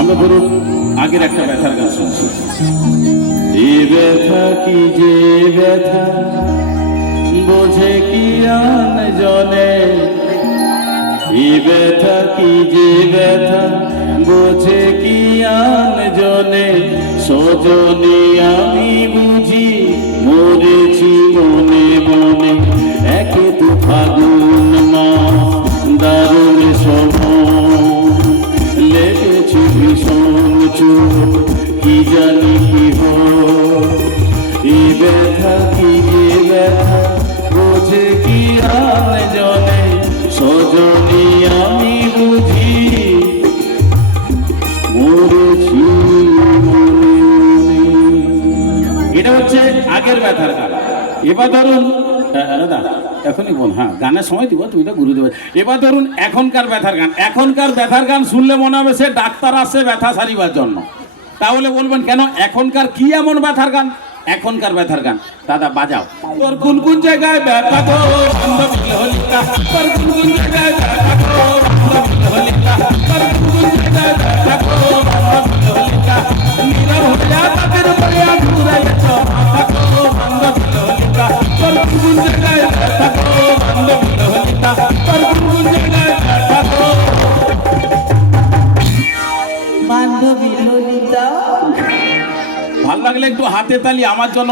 আমরা ধরুন, আগের একটা ব্যথার গান শুনছি। এ ব্যথা কি যে ব্যথা? বোঝে কি আন জনে এ ব্যথা কি জানি কি ব্যথা কি ব্যথা বোঝে কি আন জনে সজনী আমি বুঝি। মরেছি। এটা হচ্ছে আগের ব্যথার গান এবার ধরুন হ্যাঁ, দাদা এখনই বল হ্যাঁ গানের সময় দিব তুমি তো গুরু দেবে এবার ধরুন এখনকার ব্যথার গান এখনকার ব্যথার গান শুনলে মনে হবে সে ডাক্তার আসে ব্যথা সারিবার জন্য। তাহলে বলবেন কেন? এখনকার কি এমন ব্যথার গান? এখনকার ব্যথার গান। দাদা, বাজাও। তোর কোন কোন জায়গায় ব্যথা তোর কোন কোন জায়গায় ব্যথা লাগলে একটু হাতে তালি আমার জন্য